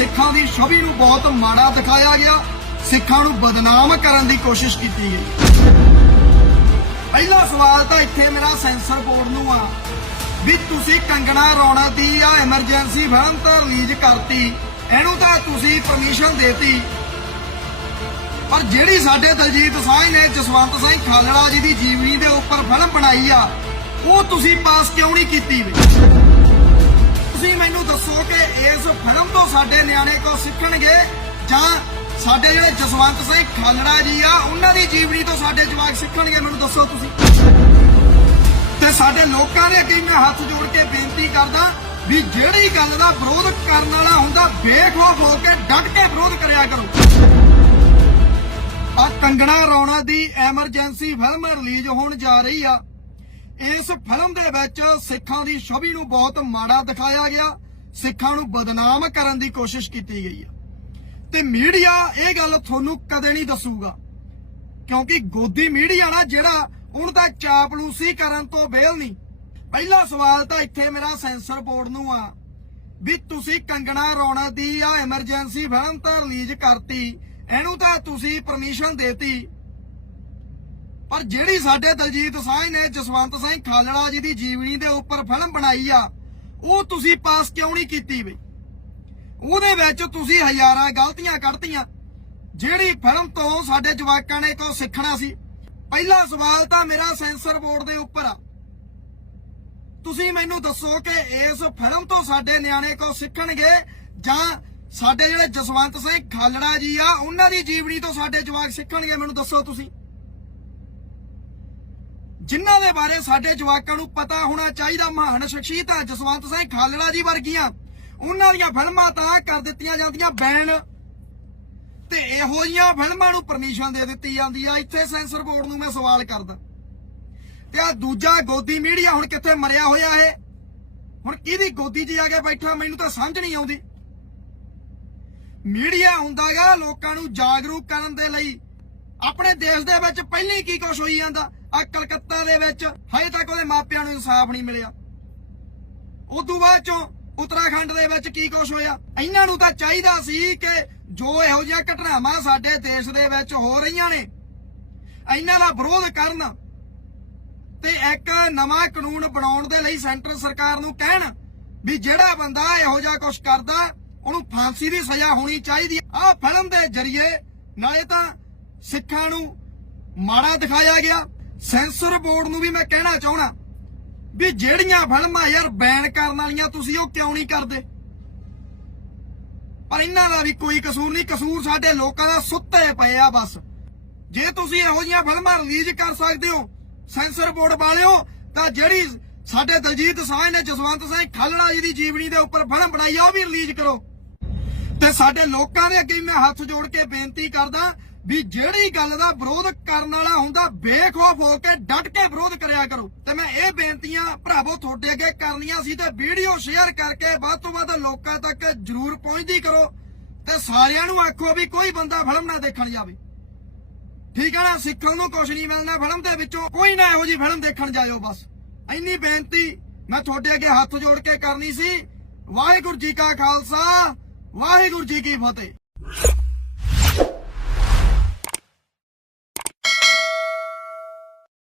ਸਿੱਖਾਂ ਦੀ ਛਵੀ ਨੂੰ ਬਹੁਤ ਮਾੜਾ ਦਿਖਾਇਆ ਗਿਆ। ਸਿੱਖਾਂ ਨੂੰ ਬਦਨਾਮ ਕਰਨ ਦੀ ਕੋਸ਼ਿਸ਼ ਕੀਤੀ ਗਈ। ਪਹਿਲਾ ਸਵਾਲ ਤਾਂ ਇੱਥੇ ਮੇਰਾ ਸੈਂਸਰ ਬੋਰਡ ਨੂੰ ਆ। ਵੀ ਤੁਸੀਂ ਕੰਗਣਾ ਰੌਣਕ ਦੀ ਆ ਐਮਰਜੈਂਸੀ ਫਿਲਮ ਤਾਂ ਰਿਲੀਜ਼ ਕਰਤੀ, ਇਹਨੂੰ ਤਾਂ ਤੁਸੀਂ ਪਰਮਿਸ਼ਨ ਦੇਤੀ। ਪਰ ਜਿਹੜੀ ਸਾਡੇ ਦਲਜੀਤ ਸਾਂਝ ਨੇ ਜਸਵੰਤ ਸਿੰਘ ਖਾਲੜਾ ਜੀ ਦੀ ਜੀਵਨੀ ਦੇ ਉੱਪਰ ਫਿਲਮ ਬਣਾਈ ਆ, ਉਹ ਤੁਸੀਂ ਪਾਸ ਕਿਉਂ ਨਹੀਂ ਕੀਤੀ ਵੀ? ਤੁਸੀਂ ਮੈਨੂੰ ਦੱਸੋ ਕਿ ਇਸ ਫਿਲਮ ਤੋਂ ਸਾਡੇ ਨਿਆਣੇ ਕੋ ਸਿੱਖਣਗੇ? ਜਾਂ ਸਾਡੇ ਜਿਹੜੇ ਜਸਵੰਤ ਸਿੰਘ ਖਾਲੜਾ ਜੀ ਆ, ਉਹਨਾਂ ਦੀ ਜੀਵਨੀ ਤੋਂ ਸਾਡੇ ਜਵਾਕ ਸਿੱਖਣਗੇ? ਮੈਨੂੰ ਦੱਸੋ ਤੁਸੀਂ। ਤੇ ਸਾਡੇ ਲੋਕਾਂ ਦੇ ਅੱਗੇ ਮੈਂ ਹੱਥ ਜੋੜ ਕੇ ਬੇਨਤੀ ਕਰਦਾ ਵੀ ਜਿਹੜੀ ਗੱਲ ਦਾ ਵਿਰੋਧ ਕਰਨ ਵਾਲਾ ਹੁੰਦਾ, ਬੇਖੌਫ ਹੋ ਕੇ ਡਟ ਕੇ ਵਿਰੋਧ ਕਰਿਆ ਕਰੋ। ਆ ਕੰਗਣਾ ਰੌਣਾ ਦੀ ਐਮਰਜੈਂਸੀ ਫਿਲਮ ਰਿਲੀਜ਼ ਹੋਣ ਜਾ ਰਹੀ ਆ। ਇਸ ਫਿਲਮ ਦੇ ਵਿੱਚ ਸਿੱਖਾਂ ਦੀ ਛਵੀ ਨੂੰ ਬਹੁਤ ਮਾੜਾ ਦਿਖਾਇਆ ਗਿਆ। ਸਿੱਖਾਂ ਨੂੰ ਬਦਨਾਮ ਕਰਨ ਦੀ ਕੋਸ਼ਿਸ਼ ਕੀਤੀ ਗਈ ਆ। ਤੇ ਮੀਡੀਆ ਇਹ ਗੱਲ ਤੁਹਾਨੂੰ ਕਦੇ ਨਹੀਂ ਦੱਸੂਗਾ। ਕਿਉਂਕਿ ਗੋਦੀ ਮੀਡੀਆ ਨਾ ਜਿਹੜਾ ਹੁਣ ਤਾਂ ਚਾਪਲੂਸੀ ਕਰਨ ਤੋਂ ਬੇਲ ਨਹੀਂ। ਪਹਿਲਾ ਸਵਾਲ ਤਾਂ ਇੱਥੇ ਮੇਰਾ ਸੈਂਸਰ ਬੋਰਡ ਨੂੰ ਆ ਵੀ ਤੁਸੀਂ ਕੰਗਣਾ ਰੌਣਕ ਦੀ ਆ ਐਮਰਜੈਂਸੀ ਫਿਲਮ ਤਾਂ ਰਿਲੀਜ਼ ਕਰਤੀ, ਇਹਨੂੰ ਤਾਂ ਤੁਸੀਂ ਪਰਮਿਸ਼ਨ ਦੇਤੀ। ਪਰ ਜਿਹੜੀ ਸਾਡੇ ਦਲਜੀਤ ਸਾਂਝ ਨੇ ਜਸਵੰਤ ਸਿੰਘ ਖਾਲੜਾ ਜੀ ਦੀ ਜੀਵਨੀ ਦੇ ਉੱਪਰ ਫਿਲਮ ਬਣਾਈ ਆ, ਉਹ ਤੁਸੀਂ ਪਾਸ ਕਿਉਂ ਨਹੀਂ ਕੀਤੀ ਬਈ ਉਹਦੇ ਵਿੱਚ ਤੁਸੀਂ ਹਜ਼ਾਰਾਂ ਗਲਤੀਆਂ ਕੱਢਤੀਆਂ। ਜਿਹੜੀ ਫਿਲਮ ਤੋਂ ਸਾਡੇ ਜਵਾਕਾਂ ਨੇ ਕੋ ਸਿੱਖਣਾ ਸੀ। ਪਹਿਲਾ ਸਵਾਲ ਤਾਂ ਮੇਰਾ ਸੈਂਸਰ ਬੋਰਡ ਦੇ ਉੱਪਰ ਆ। ਤੁਸੀਂ ਮੈਨੂੰ ਦੱਸੋ ਕਿ ਇਸ ਫਿਲਮ ਤੋਂ ਸਾਡੇ ਨਿਆਣੇ ਕੋ ਸਿੱਖਣਗੇ ਜਾਂ ਸਾਡੇ ਜਿਹੜੇ ਜਸਵੰਤ ਸਿੰਘ ਖਾਲੜਾ ਜੀ ਆ, ਉਹਨਾਂ ਦੀ ਜੀਵਨੀ ਤੋਂ ਸਾਡੇ ਜਵਾਕ ਸਿੱਖਣਗੇ? ਮੈਨੂੰ ਦੱਸੋ ਤੁਸੀਂ। ਜਿਨ੍ਹਾਂ ਦੇ ਬਾਰੇ ਸਾਡੇ ਜਵਾਕਾਂ ਨੂੰ ਪਤਾ ਹੋਣਾ ਚਾਹੀਦਾ, ਮਹਾਨ ਸ਼ਖਸੀਅਤਾਂ ਜਸਵੰਤ ਸਿੰਘ ਖਾਲੜਾ ਜੀ ਵਰਗੀਆਂ। ਉਹਨਾਂ ਦੀਆਂ ਫਿਲਮਾਂ ਤਾਂ ਕਰ ਦਿੱਤੀਆਂ ਜਾਂਦੀਆਂ, ਬੈਨ। ਤੇ ਇਹੋ ਜਿਹੀਆਂ ਫਿਲਮਾਂ ਨੂੰ ਪਰਮਿਸ਼ਨ ਦੇ ਦਿੱਤੀ ਜਾਂਦੀ ਆ। ਇੱਥੇ ਸੈਂਸਰ ਬੋਰਡ ਨੂੰ ਮੈਂ ਸਵਾਲ ਕਰਦਾ। ਤੇ ਆ ਦੂਜਾ ਗੋਦੀ ਮੀਡੀਆ ਹੁਣ ਕਿੱਥੇ ਮਰਿਆ ਹੋਇਆ ਹੈ ਹੁਣ ਕਿਹਦੀ ਗੋਦੀ 'ਚ ਆ ਕੇ ਬੈਠਾ? ਮੈਨੂੰ ਤਾਂ ਸਮਝ ਨਹੀਂ ਆਉਂਦੀ। ਮੀਡੀਆ ਹੁੰਦਾਗਾ ਲੋਕਾਂ ਨੂੰ ਜਾਗਰੂਕ ਕਰਨ ਦੇ ਲਈ। ਆਪਣੇ ਦੇਸ਼ ਦੇ ਵਿੱਚ ਪਹਿਲੀ ਕੀ ਕੁਛ ਹੋਈ ਜਾਂਦਾ? ਆ ਕਲਕੱਤਾ ਦੇ ਵਿੱਚ ਹਜੇ ਤੱਕ ਉਹਦੇ ਮਾਪਿਆਂ ਨੂੰ ਇਨਸਾਫ ਨਹੀਂ ਮਿਲਿਆ। ਉਦੋਂ ਬਾਅਦ ਚੋਂ ਉਤਰਾਖੰਡ ਦੇ ਵਿੱਚ ਕੀ ਕੁਛ ਹੋਇਆ? ਇਹਨਾਂ ਨੂੰ ਤਾਂ ਚਾਹੀਦਾ ਸੀ ਕਿ ਜੋ ਇਹੋ ਜਿਹੀਆਂ ਘਟਨਾਵਾਂ ਸਾਡੇ ਦੇਸ਼ ਦੇ ਵਿੱਚ ਹੋ ਰਹੀਆਂ ਨੇ, ਇਹਨਾਂ ਦਾ ਵਿਰੋਧ ਕਰਨ ਤੇ ਇੱਕ ਨਵਾਂ ਕਾਨੂੰਨ ਬਣਾਉਣ ਦੇ ਲਈ ਸੈਂਟਰ ਸਰਕਾਰ ਨੂੰ ਕਹਿਣ ਵੀ ਜਿਹੜਾ ਬੰਦਾ ਇਹੋ ਜਿਹਾ ਕੁਝ ਕਰਦਾ, ਉਹਨੂੰ ਫਾਂਸੀ ਦੀ ਸਜ਼ਾ ਹੋਣੀ ਚਾਹੀਦੀ ਆਹ ਫਿਲਮ ਦੇ ਜ਼ਰੀਏ ਨਾਲੇ ਤਾਂ ਸਿੱਖਾਂ ਨੂੰ ਮਾੜਾ ਦਿਖਾਇਆ ਗਿਆ। ਸੈਂਸਰ ਬੋਰਡ ਨੂੰ ਵੀ ਮੈਂ ਕਹਿਣਾ ਚਾਹਣਾ ਵੀ ਜਿਹੜੀਆਂ ਫਿਲਮਾਂ ਯਾਰ ਬੈਨ ਕਰਨ ਵਾਲੀਆਂ ਤੁਸੀਂ ਉਹ ਕਿਉਂ ਨਹੀਂ ਕਰਦੇ? ਪਰ ਇਹਨਾਂ ਦਾ ਵੀ ਕੋਈ ਕਸੂਰ ਨਹੀਂ, ਕਸੂਰ ਸਾਡੇ ਲੋਕਾਂ ਦਾ ਸੁੱਤੇ ਪਏ ਆ ਬਸ। ਜੇ ਤੁਸੀਂ ਇਹੋ ਜਿਹੀਆਂ ਫਿਲਮਾਂ ਰਿਲੀਜ਼ ਕਰ ਸਕਦੇ ਹੋ, ਸੈਂਸਰ ਬੋਰਡ ਵਾਲਿਓ, ਤਾਂ ਜਿਹੜੀ ਸਾਡੇ ਦਲਜੀਤ ਸਾਂਝ ਨੇ ਜਸਵੰਤ ਸਿੰਘ ਖਾਲੜਾ ਜੀ ਦੀ ਜੀਵਨੀ ਦੇ ਉੱਪਰ ਫਿਲਮ ਬਣਾਈ ਆ, ਉਹ ਵੀ ਰਿਲੀਜ਼ ਕਰੋ। ਤੇ ਸਾਡੇ ਲੋਕਾਂ ਦੇ ਅੱਗੇ ਮੈਂ ਹੱਥ ਜੋੜ ਕੇ ਬੇਨਤੀ ਕਰਦਾ ਵੀ ਜਿਹੜੀ ਗੱਲ ਦਾ ਵਿਰੋਧ ਕਰਨ ਵਾਲਾ ਹੁੰਦਾ, ਬੇਖੌਫ ਹੋ ਕੇ ਡਟ ਕੇ ਵਿਰੋਧ ਕਰਿਆ ਕਰੋ। ਤੇ ਮੈਂ ਇਹ ਬੇਨਤੀਆਂ ਭਰਾਵੋ ਤੁਹਾਡੇ ਅੱਗੇ ਕਰਨੀਆਂ ਸੀ ਤੇ ਵੀਡੀਓ ਸ਼ੇਅਰ ਕਰਕੇ ਵੱਧ ਤੋਂ ਵੱਧ ਲੋਕਾਂ ਤੱਕ ਜਰੂਰ ਪਹੁੰਚਦੀ ਕਰੋ ਤੇ ਸਾਰਿਆਂ ਨੂੰ ਆਖੋ ਵੀ ਕੋਈ ਬੰਦਾ ਫਿਲਮ ਨਾ ਦੇਖਣ ਜਾਵੇ। ਠੀਕ ਹੈ ਨਾ? ਸਿੱਖਣ ਨੂੰ ਕੁਝ ਨਹੀਂ ਮਿਲਣਾ ਫਿਲਮ ਦੇ ਵਿੱਚੋਂ, ਕੋਈ ਨਾ ਇਹੋ ਜੀ ਫਿਲਮ ਦੇਖਣ ਜਾਇਓ ਬਸ। ਇੰਨੀ ਬੇਨਤੀ ਮੈਂ ਤੁਹਾਡੇ ਅੱਗੇ ਹੱਥ ਜੋੜ ਕੇ ਕਰਨੀ ਸੀ। ਵਾਹਿਗੁਰੂ ਜੀ ਕਾ ਖਾਲਸਾ, ਵਾਹਿਗੁਰੂ ਜੀ ਕੀ ਫਤਿਹ।